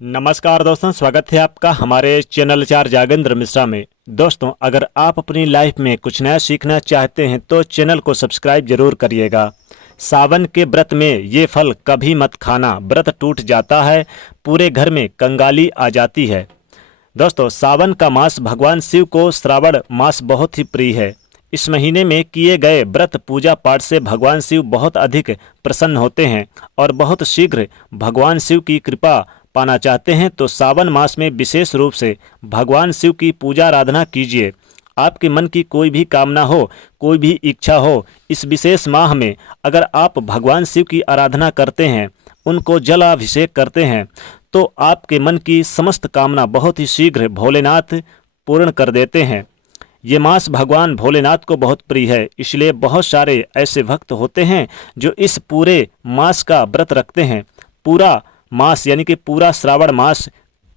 नमस्कार दोस्तों, स्वागत है आपका हमारे चैनल आचार्य जागेंद्र मिश्रा में। दोस्तों, अगर आप अपनी लाइफ में कुछ नया सीखना चाहते हैं तो चैनल को सब्सक्राइब जरूर करिएगा। सावन के व्रत में ये फल कभी मत खाना, व्रत टूट जाता है, पूरे घर में कंगाली आ जाती है। दोस्तों, सावन का मास भगवान शिव को श्रावण मास बहुत ही प्रिय है। इस महीने में किए गए व्रत पूजा पाठ से भगवान शिव बहुत अधिक प्रसन्न होते हैं और बहुत शीघ्र भगवान शिव की कृपा पाना चाहते हैं तो सावन मास में विशेष रूप से भगवान शिव की पूजा आराधना कीजिए। आपके मन की कोई भी कामना हो, कोई भी इच्छा हो, इस विशेष माह में अगर आप भगवान शिव की आराधना करते हैं, उनको जलाभिषेक करते हैं, तो आपके मन की समस्त कामना बहुत ही शीघ्र भोलेनाथ पूर्ण कर देते हैं। ये मास भगवान भोलेनाथ को बहुत प्रिय है, इसलिए बहुत सारे ऐसे भक्त होते हैं जो इस पूरे मास का व्रत रखते हैं। पूरा मास यानी कि पूरा श्रावण मास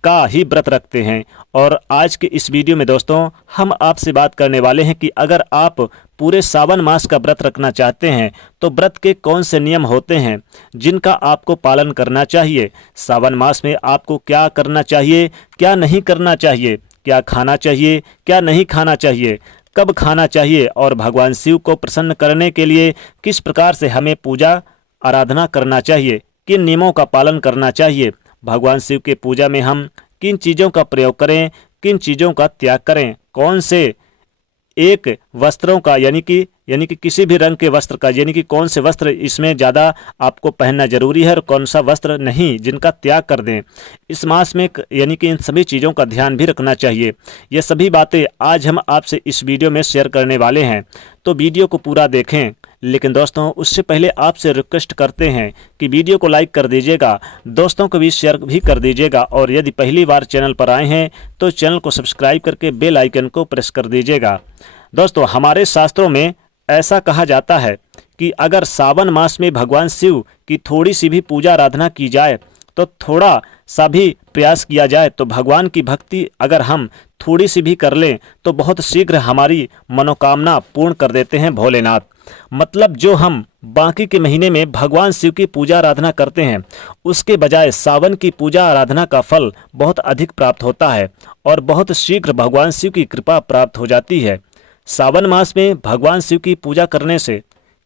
का ही व्रत रखते हैं। और आज के इस वीडियो में दोस्तों हम आपसे बात करने वाले हैं कि अगर आप पूरे सावन मास का व्रत रखना चाहते हैं तो व्रत के कौन से नियम होते हैं जिनका आपको पालन करना चाहिए। सावन मास में आपको क्या करना चाहिए, क्या नहीं करना चाहिए, क्या खाना चाहिए, क्या नहीं खाना चाहिए, कब खाना चाहिए और भगवान शिव को प्रसन्न करने के लिए किस प्रकार से हमें पूजा आराधना करना चाहिए, किन नियमों का पालन करना चाहिए, भगवान शिव के पूजा में हम किन चीज़ों का प्रयोग करें, किन चीज़ों का त्याग करें, कौन से एक वस्त्रों का यानी कि किसी भी रंग के वस्त्र का यानी कि कौन से वस्त्र इसमें ज़्यादा आपको पहनना जरूरी है और कौन सा वस्त्र नहीं, जिनका त्याग कर दें। इस मास में यानी कि इन सभी चीज़ों का ध्यान भी रखना चाहिए। ये सभी बातें आज हम आपसे इस वीडियो में शेयर करने वाले हैं, तो वीडियो को पूरा देखें। लेकिन दोस्तों, उससे पहले आपसे रिक्वेस्ट करते हैं कि वीडियो को लाइक कर दीजिएगा, दोस्तों को भी शेयर भी कर दीजिएगा और यदि पहली बार चैनल पर आए हैं तो चैनल को सब्सक्राइब करके बेल आइकन को प्रेस कर दीजिएगा। दोस्तों, हमारे शास्त्रों में ऐसा कहा जाता है कि अगर सावन मास में भगवान शिव की थोड़ी सी भी पूजा आराधना की जाए, तो थोड़ा सा भी प्रयास किया जाए तो भगवान की भक्ति अगर हम थोड़ी सी भी कर लें तो बहुत शीघ्र हमारी मनोकामना पूर्ण कर देते हैं भोलेनाथ। मतलब जो हम बाकी के महीने में भगवान शिव की पूजा आराधना करते हैं, उसके बजाय सावन की पूजा आराधना का फल बहुत अधिक प्राप्त होता है और बहुत शीघ्र भगवान शिव की कृपा प्राप्त हो जाती है। सावन मास में भगवान शिव की पूजा करने से,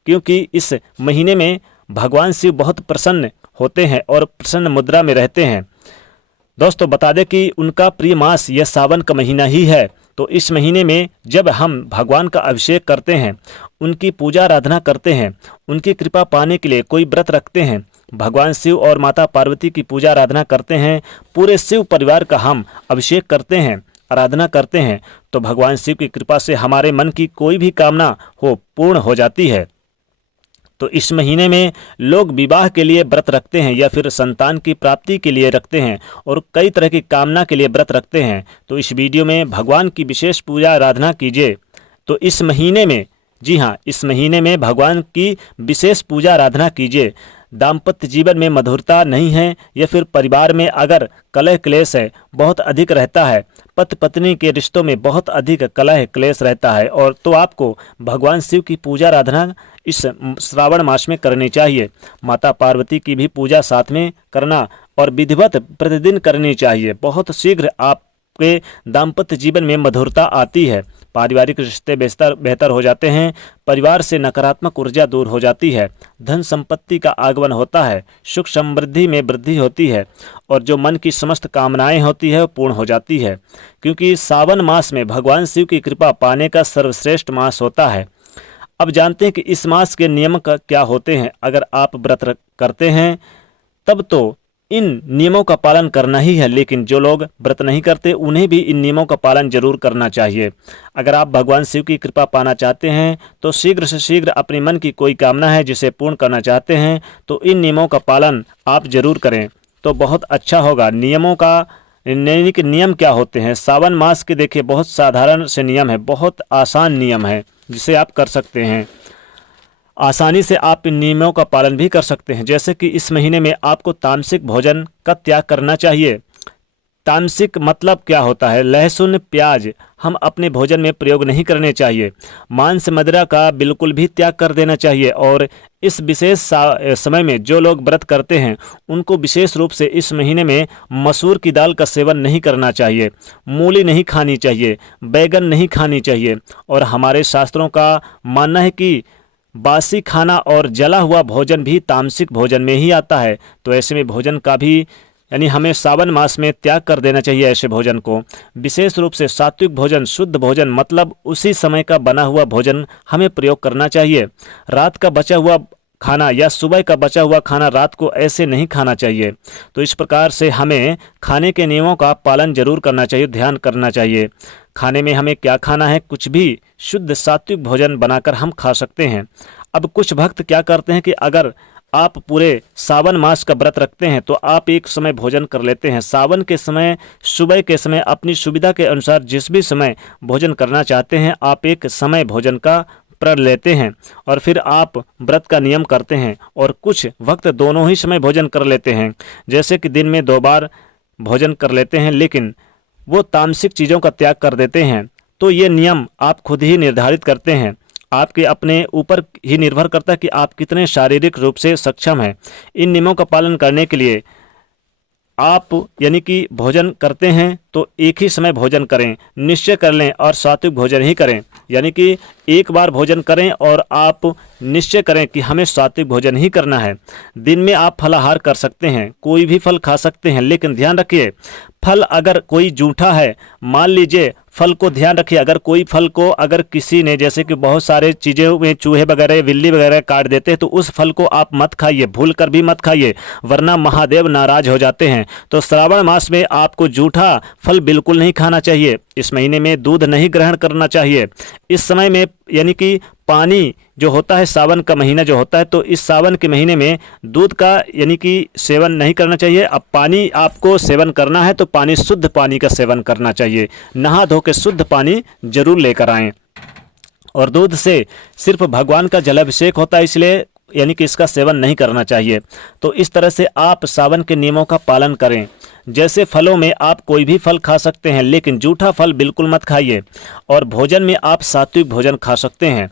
क्योंकि इस महीने में भगवान शिव बहुत प्रसन्न होते हैं और प्रसन्न मुद्रा में रहते हैं। दोस्तों, बता दें कि उनका प्रिय मास यह सावन का महीना ही है। तो इस महीने में जब हम भगवान का अभिषेक करते हैं, उनकी पूजा आराधना करते हैं, उनकी कृपा पाने के लिए कोई व्रत रखते हैं, भगवान शिव और माता पार्वती की पूजा आराधना करते हैं, पूरे शिव परिवार का हम अभिषेक करते हैं, आराधना करते हैं, तो भगवान शिव की कृपा से हमारे मन की कोई भी कामना हो पूर्ण हो जाती है। तो इस महीने में लोग विवाह के लिए व्रत रखते हैं या फिर संतान की प्राप्ति के लिए रखते हैं और कई तरह की कामना के लिए व्रत रखते हैं। तो इस वीडियो में भगवान की विशेष पूजा आराधना कीजिए। तो इस महीने में, जी हाँ, इस महीने में भगवान की विशेष पूजा आराधना कीजिए। दाम्पत्य जीवन में मधुरता नहीं है या फिर परिवार में अगर कलह क्लेश है बहुत अधिक रहता है, पति पत्नी के रिश्तों में बहुत अधिक कलह क्लेश रहता है, और तो आपको भगवान शिव की पूजा आराधना इस श्रावण मास में करनी चाहिए। माता पार्वती की भी पूजा साथ में करना और विधिवत प्रतिदिन करनी चाहिए। बहुत शीघ्र आपके दाम्पत्य जीवन में मधुरता आती है, पारिवारिक रिश्ते बेहतर हो जाते हैं, परिवार से नकारात्मक ऊर्जा दूर हो जाती है, धन संपत्ति का आगमन होता है, सुख समृद्धि में वृद्धि होती है और जो मन की समस्त कामनाएं होती है वो पूर्ण हो जाती है। क्योंकि सावन मास में भगवान शिव की कृपा पाने का सर्वश्रेष्ठ मास होता है। अब जानते हैं कि इस मास के नियम क्या होते हैं। अगर आप व्रत करते हैं तब तो इन नियमों का पालन करना ही है, लेकिन जो लोग व्रत नहीं करते उन्हें भी इन नियमों का पालन जरूर करना चाहिए। अगर आप भगवान शिव की कृपा पाना चाहते हैं तो शीघ्र से शीघ्र अपने मन की कोई कामना है जिसे पूर्ण करना चाहते हैं तो इन नियमों का पालन आप जरूर करें तो बहुत अच्छा होगा। नियम क्या होते हैं सावन मास के? देखिए, बहुत साधारण से नियम है, बहुत आसान नियम है जिसे आप कर सकते हैं। आसानी से आप इन नियमों का पालन भी कर सकते हैं। जैसे कि इस महीने में आपको तामसिक भोजन का त्याग करना चाहिए। तामसिक मतलब क्या होता है? लहसुन प्याज हम अपने भोजन में प्रयोग नहीं करने चाहिए। मांस मदिरा का बिल्कुल भी त्याग कर देना चाहिए। और इस विशेष समय में जो लोग व्रत करते हैं उनको विशेष रूप से इस महीने में मसूर की दाल का सेवन नहीं करना चाहिए, मूली नहीं खानी चाहिए, बैगन नहीं खानी चाहिए। और हमारे शास्त्रों का मानना है कि बासी खाना और जला हुआ भोजन भी तामसिक भोजन में ही आता है। तो ऐसे में भोजन का भी यानी हमें सावन मास में त्याग कर देना चाहिए ऐसे भोजन को। विशेष रूप से सात्विक भोजन, शुद्ध भोजन मतलब उसी समय का बना हुआ भोजन हमें प्रयोग करना चाहिए। रात का बचा हुआ खाना या सुबह का बचा हुआ खाना रात को ऐसे नहीं खाना चाहिए। तो इस प्रकार से हमें खाने के नियमों का पालन जरूर करना चाहिए, ध्यान करना चाहिए। खाने में हमें क्या खाना है, कुछ भी शुद्ध सात्विक भोजन बनाकर हम खा सकते हैं। अब कुछ भक्त क्या करते हैं कि अगर आप पूरे सावन मास का व्रत रखते हैं तो आप एक समय भोजन कर लेते हैं। सावन के समय, सुबह के समय, अपनी सुविधा के अनुसार जिस भी समय भोजन करना चाहते हैं आप एक समय भोजन का प्रण लेते हैं और फिर आप व्रत का नियम करते हैं। और कुछ वक्त दोनों ही समय भोजन कर लेते हैं, जैसे कि दिन में 2 बार भोजन कर लेते हैं लेकिन वो तामसिक चीज़ों का त्याग कर देते हैं। तो ये नियम आप खुद ही निर्धारित करते हैं, आपके अपने ऊपर ही निर्भर करता है कि आप कितने शारीरिक रूप से सक्षम हैं। इन नियमों का पालन करने के लिए आप यानी कि भोजन करते हैं तो एक ही समय भोजन करें, निश्चय कर लें और सात्विक भोजन ही करें। यानी कि एक बार भोजन करें और आप निश्चय करें कि हमें सात्विक भोजन ही करना है। दिन में आप फलाहार कर सकते हैं, कोई भी फल खा सकते हैं, लेकिन ध्यान रखिए फल अगर कोई जूठा है, मान लीजिए फल को ध्यान रखिए, अगर कोई फल को अगर किसी ने जैसे कि बहुत सारे चीज़ों में चूहे वगैरह, बिल्ली वगैरह काट देते हैं तो उस फल को आप मत खाइए, भूल कर भी मत खाइए, वरना महादेव नाराज हो जाते हैं। तो श्रावण मास में आपको जूठा फल बिल्कुल नहीं खाना चाहिए। इस महीने में दूध नहीं ग्रहण करना चाहिए। इस समय में यानी कि पानी जो होता है, सावन का महीना जो होता है, तो इस सावन के महीने में दूध का यानी कि सेवन नहीं करना चाहिए। अब पानी आपको सेवन करना है तो पानी, शुद्ध पानी का सेवन करना चाहिए। नहा धो के शुद्ध पानी जरूर लेकर आएं। और दूध से सिर्फ भगवान का जलाभिषेक होता है, इसलिए यानी कि इसका सेवन नहीं करना चाहिए। तो इस तरह से आप सावन के नियमों का पालन करें। जैसे फलों में आप कोई भी फल खा सकते हैं लेकिन जूठा फल बिल्कुल मत खाइए। और भोजन में आप सात्विक भोजन खा सकते हैं।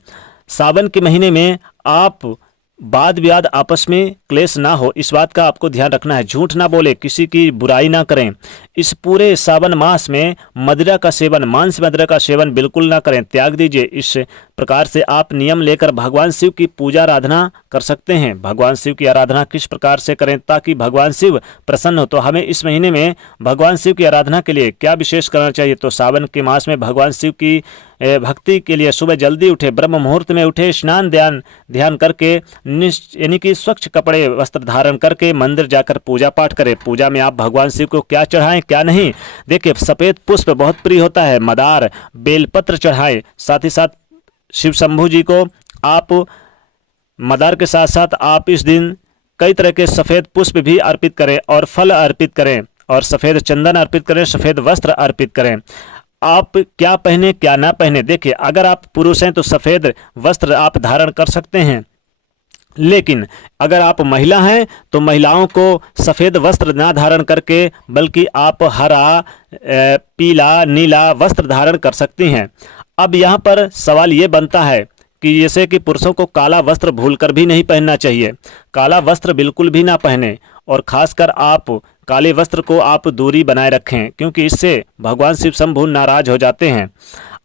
सावन के महीने में आप वाद विवाद आपस में क्लेश ना हो, इस बात का आपको ध्यान रखना है। झूठ ना बोले, किसी की बुराई ना करें। इस पूरे सावन मास में मदिरा का सेवन, मांस मदिरा का सेवन बिल्कुल ना करें, त्याग दीजिए। इस प्रकार से आप नियम लेकर भगवान शिव की पूजा आराधना कर सकते हैं। भगवान शिव की आराधना किस प्रकार से करें ताकि भगवान शिव प्रसन्न हो? तो हमें इस महीने में भगवान शिव की आराधना के लिए क्या विशेष करना चाहिए? तो सावन के मास में भगवान शिव की भक्ति के लिए सुबह जल्दी उठे, ब्रह्म मुहूर्त में उठे, स्नान ध्यान करके यानी कि स्वच्छ कपड़े वस्त्र धारण करके मंदिर जाकर पूजा पाठ करें। पूजा में आप भगवान शिव को क्या चढ़ाएं क्या नहीं, देखिए सफ़ेद पुष्प बहुत प्रिय होता है, मदार, बेलपत्र चढ़ाएं। साथ ही साथ शिव शंभू जी को आप मदार के साथ साथ आप इस दिन कई तरह के सफ़ेद पुष्प भी अर्पित करें और फल अर्पित करें और सफ़ेद चंदन अर्पित करें, सफ़ेद वस्त्र अर्पित करें। आप क्या पहने क्या ना पहने, देखिए अगर आप पुरुष हैं तो सफ़ेद वस्त्र आप धारण कर सकते हैं, लेकिन अगर आप महिला हैं तो महिलाओं को सफ़ेद वस्त्र ना धारण करके बल्कि आप हरा, पीला, नीला वस्त्र धारण कर सकती हैं। अब यहाँ पर सवाल ये बनता है कि जैसे कि पुरुषों को काला वस्त्र भूलकर भी नहीं पहनना चाहिए, काला वस्त्र बिल्कुल भी ना पहने। और ख़ासकर आप काले वस्त्र को आप दूरी बनाए रखें क्योंकि इससे भगवान शिव शंभू नाराज हो जाते हैं।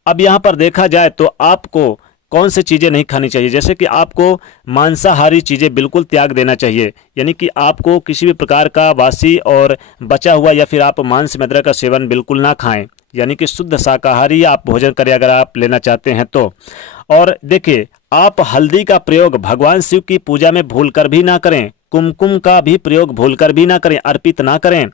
अब यहाँ पर देखा जाए तो आपको कौन सी चीज़ें नहीं खानी चाहिए, जैसे कि आपको मांसाहारी चीज़ें बिल्कुल त्याग देना चाहिए। यानी कि आपको किसी भी प्रकार का बासी और बचा हुआ या फिर आप मांस मदिरा का सेवन बिल्कुल ना खाएं। यानी कि शुद्ध शाकाहारी आप भोजन करें अगर आप लेना चाहते हैं तो। और देखिए आप हल्दी का प्रयोग भगवान शिव की पूजा में भूलकर भी ना करें, कुमकुम का भी प्रयोग भूलकर भी ना करें, अर्पित ना करें।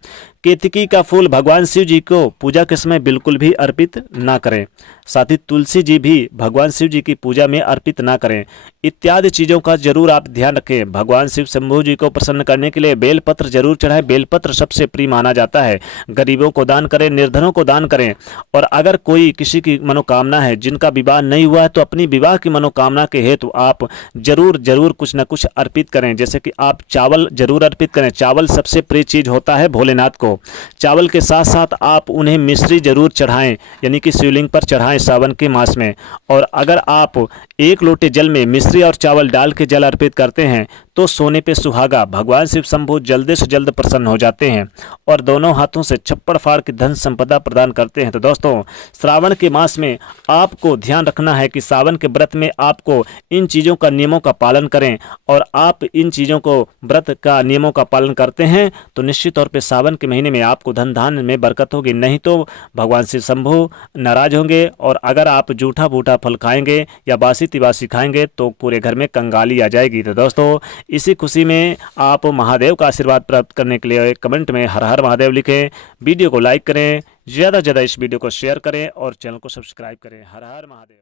केतकी का फूल भगवान शिव जी को पूजा के समय बिल्कुल भी अर्पित ना करें। साथ ही तुलसी जी भी भगवान शिव जी की पूजा में अर्पित ना करें। इत्यादि चीज़ों का जरूर आप ध्यान रखें। भगवान शिव शंभू जी को प्रसन्न करने के लिए बेलपत्र जरूर चढ़ाएं। बेलपत्र सबसे प्रिय माना जाता है। गरीबों को दान करें, निर्धनों को दान करें। और अगर कोई किसी की मनोकामना है, जिनका विवाह नहीं हुआ है, तो अपनी विवाह की मनोकामना के हेतु आप जरूर कुछ न कुछ अर्पित करें। जैसे कि आप चावल जरूर अर्पित करें। चावल सबसे प्रिय चीज़ होता है भोलेनाथ को। चावल के साथ साथ आप उन्हें मिश्री जरूर चढ़ाएं, यानी कि शिवलिंग पर चढ़ाएं सावन के मास में। और अगर आप 1 लोटे जल में मिश्री और चावल डाल के जल अर्पित करते हैं तो सोने पे सुहागा, भगवान शिव शंभू जल्द से जल्द प्रसन्न हो जाते हैं और दोनों हाथों से छप्पड़ फाड़ की धन संपदा प्रदान करते हैं। तो दोस्तों, श्रावण के मास में आपको ध्यान रखना है कि सावन के व्रत में आपको इन चीज़ों का, नियमों का पालन करें। और आप इन चीज़ों को, व्रत का नियमों का पालन करते हैं तो निश्चित तौर पे सावन के महीने में आपको धन धान्य में बरकत होगी, नहीं तो भगवान शिव शंभू नाराज होंगे। और अगर आप जूठा बूठा फल खाएंगे या बासी तिबासी खाएंगे तो पूरे घर में कंगाली आ जाएगी। तो दोस्तों, इसी खुशी में आप महादेव का आशीर्वाद प्राप्त करने के लिए कमेंट में हर हर महादेव लिखें, वीडियो को लाइक करें, ज़्यादा से ज़्यादा इस वीडियो को शेयर करें और चैनल को सब्सक्राइब करें। हर हर महादेव।